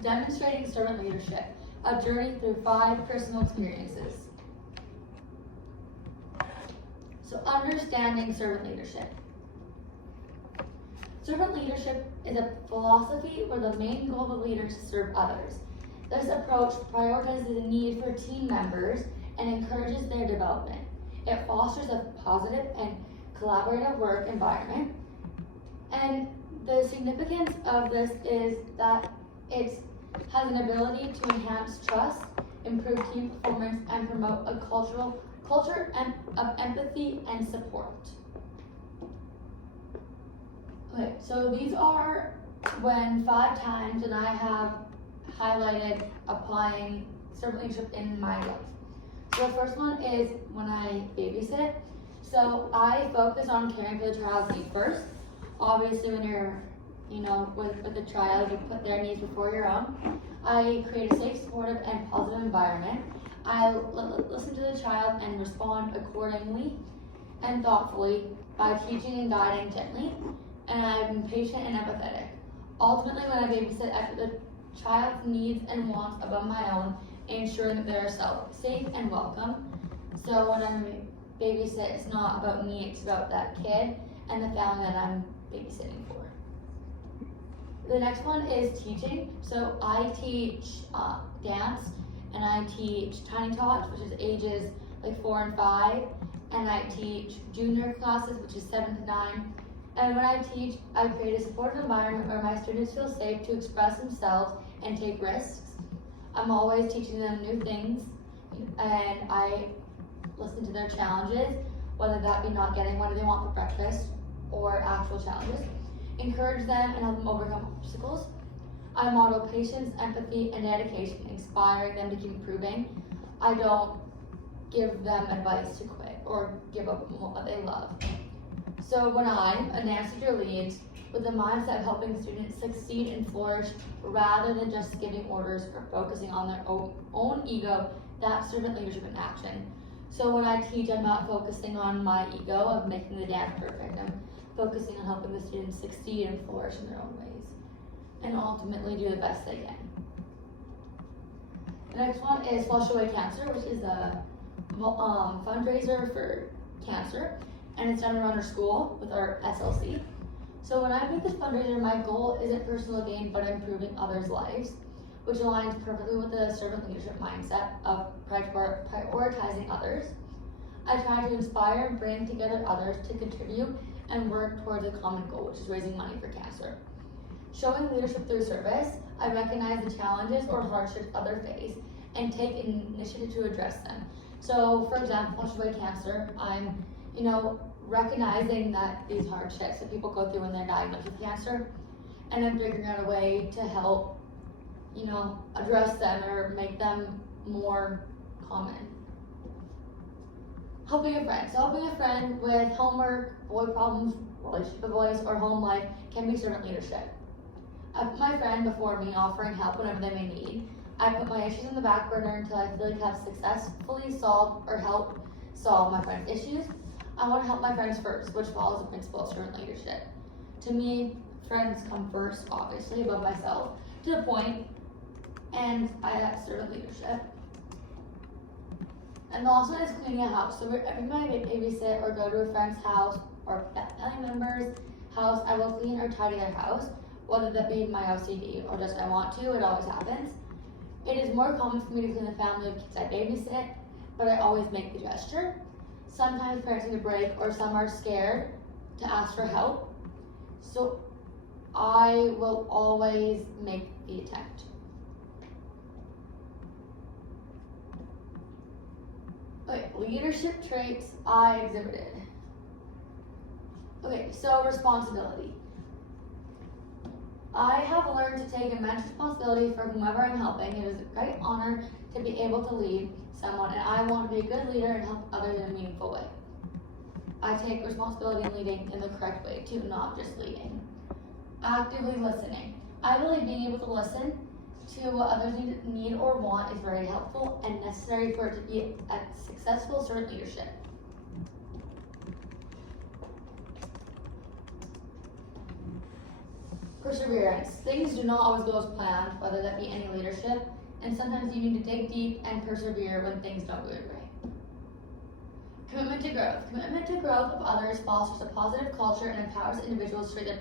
Demonstrating servant leadership, a journey through 5 personal experiences. So understanding servant leadership. Servant leadership is a philosophy where the main goal of the leader is to serve others. This approach prioritizes the need for team members and encourages their development. It fosters a positive and collaborative work environment. And the significance of this is that it has an ability to enhance trust, improve team performance, and promote a culture of empathy and support. Okay, so these are 5 times, and I have highlighted applying servant leadership in my life. So the first one is when I babysit. So I focus on caring for the child's needs first. Obviously, when you're, with a child, you put their needs before your own. I create a safe, supportive, and positive environment. I listen to the child and respond accordingly and thoughtfully by teaching and guiding gently. And I'm patient and empathetic. Ultimately, when I babysit, I put the child's needs and wants above my own, ensuring that they are safe and welcome. So when I babysit, it's not about me, it's about that kid and the family that I'm babysitting for. The next one is teaching. So I teach dance, and I teach Tiny Tots, which is ages like 4 and 5, and I teach junior classes, which is 7 to 9. And when I teach, I create a supportive environment where my students feel safe to express themselves and take risks. I'm always teaching them new things, and I listen to their challenges, whether that be not getting what they want for breakfast or actual challenges. Encourage them and help them overcome obstacles. I model patience, empathy, and dedication, inspiring them to keep improving. I don't give them advice to quit or give up what they love. So when a dance teacher leads with the mindset of helping students succeed and flourish rather than just giving orders or focusing on their own ego, that's servant leadership in action. So when I teach, I'm not focusing on my ego of making the dance perfect. I'm focusing on helping the students succeed and flourish in their own ways and ultimately do the best they can. The next one is Flush Away Cancer, which is a fundraiser for cancer, and it's done around our school with our SLC. So when I make this fundraiser, my goal isn't personal gain, but improving others' lives, which aligns perfectly with the servant leadership mindset of prioritizing others. I try to inspire and bring together others to contribute and work towards a common goal, which is raising money for cancer. Showing leadership through service, I recognize the challenges or hardships others face and take initiative to address them. So for example, Flush Away Cancer, I'm recognizing that these hardships that people go through when they're diagnosed with cancer, and then figuring out a way to help, address them or make them more common. Helping a friend. So helping a friend with homework, boy problems, relationship advice, or home life can be servant leadership. I put my friend before me, offering help whenever they may need. I put my issues in the back burner until I feel like I've successfully solved or helped solve my friend's issues. I want to help my friends first, which follows the principle of servant leadership. To me, friends come first, obviously, above myself, to the point, and I have servant leadership. And the last one is cleaning a house. So every time I babysit or go to a friend's house or family member's house, I will clean or tidy their house, whether that be my OCD or just I want to, it always happens. It is more common for me to clean the family of kids I babysit, but I always make the gesture. Sometimes parents need a break or some are scared to ask for help. So I will always make the attempt. Okay, leadership traits I exhibited. Okay, so responsibility. I have learned to take immense responsibility for whomever I'm helping. It is a great honor to be able to lead someone, and I want to be a good leader and help others in a meaningful way. I take responsibility in leading in the correct way too, not just leading. Actively listening. I believe being able to listen to what others need or want is very helpful and necessary for it to be a successful servant leadership. Perseverance. Things do not always go as planned, whether that be any leadership, and sometimes you need to dig deep and persevere when things don't go your way. Commitment to growth. Commitment to growth of others fosters a positive culture and empowers individuals to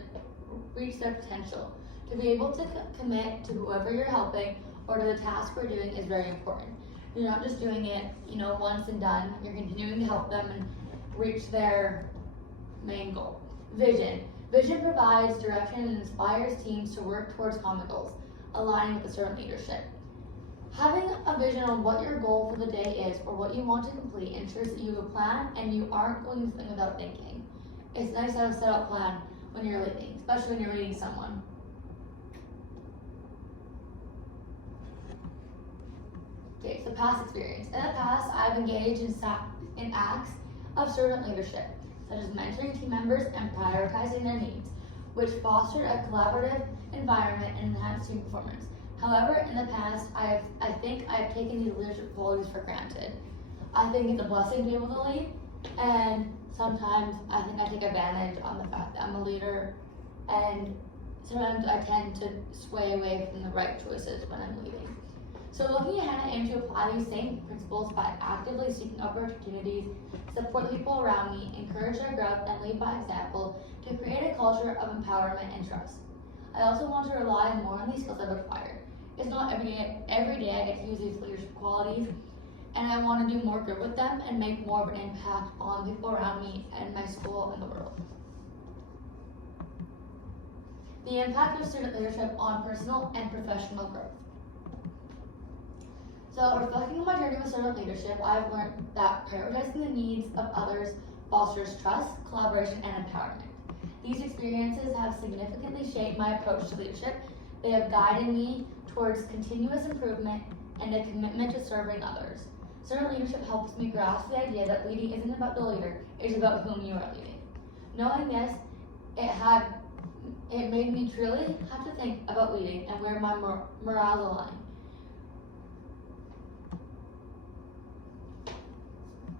reach their potential. To be able to commit to whoever you're helping or to the task we're doing is very important. You're not just doing it, once and done. You're continuing to help them and reach their main goal. Vision. Vision provides direction and inspires teams to work towards common goals, aligning with the servant leadership. Having a vision on what your goal for the day is or what you want to complete ensures that you have a plan and you aren't going to think without thinking. It's nice to have a set out plan when you're leading, especially when you're leading someone. Okay, so past experience. In the past, I've engaged in acts of servant leadership, such as mentoring team members and prioritizing their needs, which fostered a collaborative environment and enhanced team performance. However, in the past, I think I've taken these leadership qualities for granted. I think it's a blessing to be able to lead, and sometimes I think I take advantage on the fact that I'm a leader, and sometimes I tend to sway away from the right choices when I'm leading. So looking ahead, I aim to apply these same principles by actively seeking opportunities, support the people around me, encourage their growth, and lead by example to create a culture of empowerment and trust. I also want to rely more on these skills I've acquired. It's not every day I get to use these leadership qualities, and I want to do more good with them and make more of an impact on the people around me and my school and the world. The impact of student leadership on personal and professional growth. So, reflecting on my journey with servant leadership, I've learned that prioritizing the needs of others fosters trust, collaboration, and empowerment. These experiences have significantly shaped my approach to leadership. They have guided me towards continuous improvement and a commitment to serving others. Servant leadership helps me grasp the idea that leading isn't about the leader, it's about whom you are leading. Knowing this, it made me truly have to think about leading and where my morale aligns.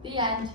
The end.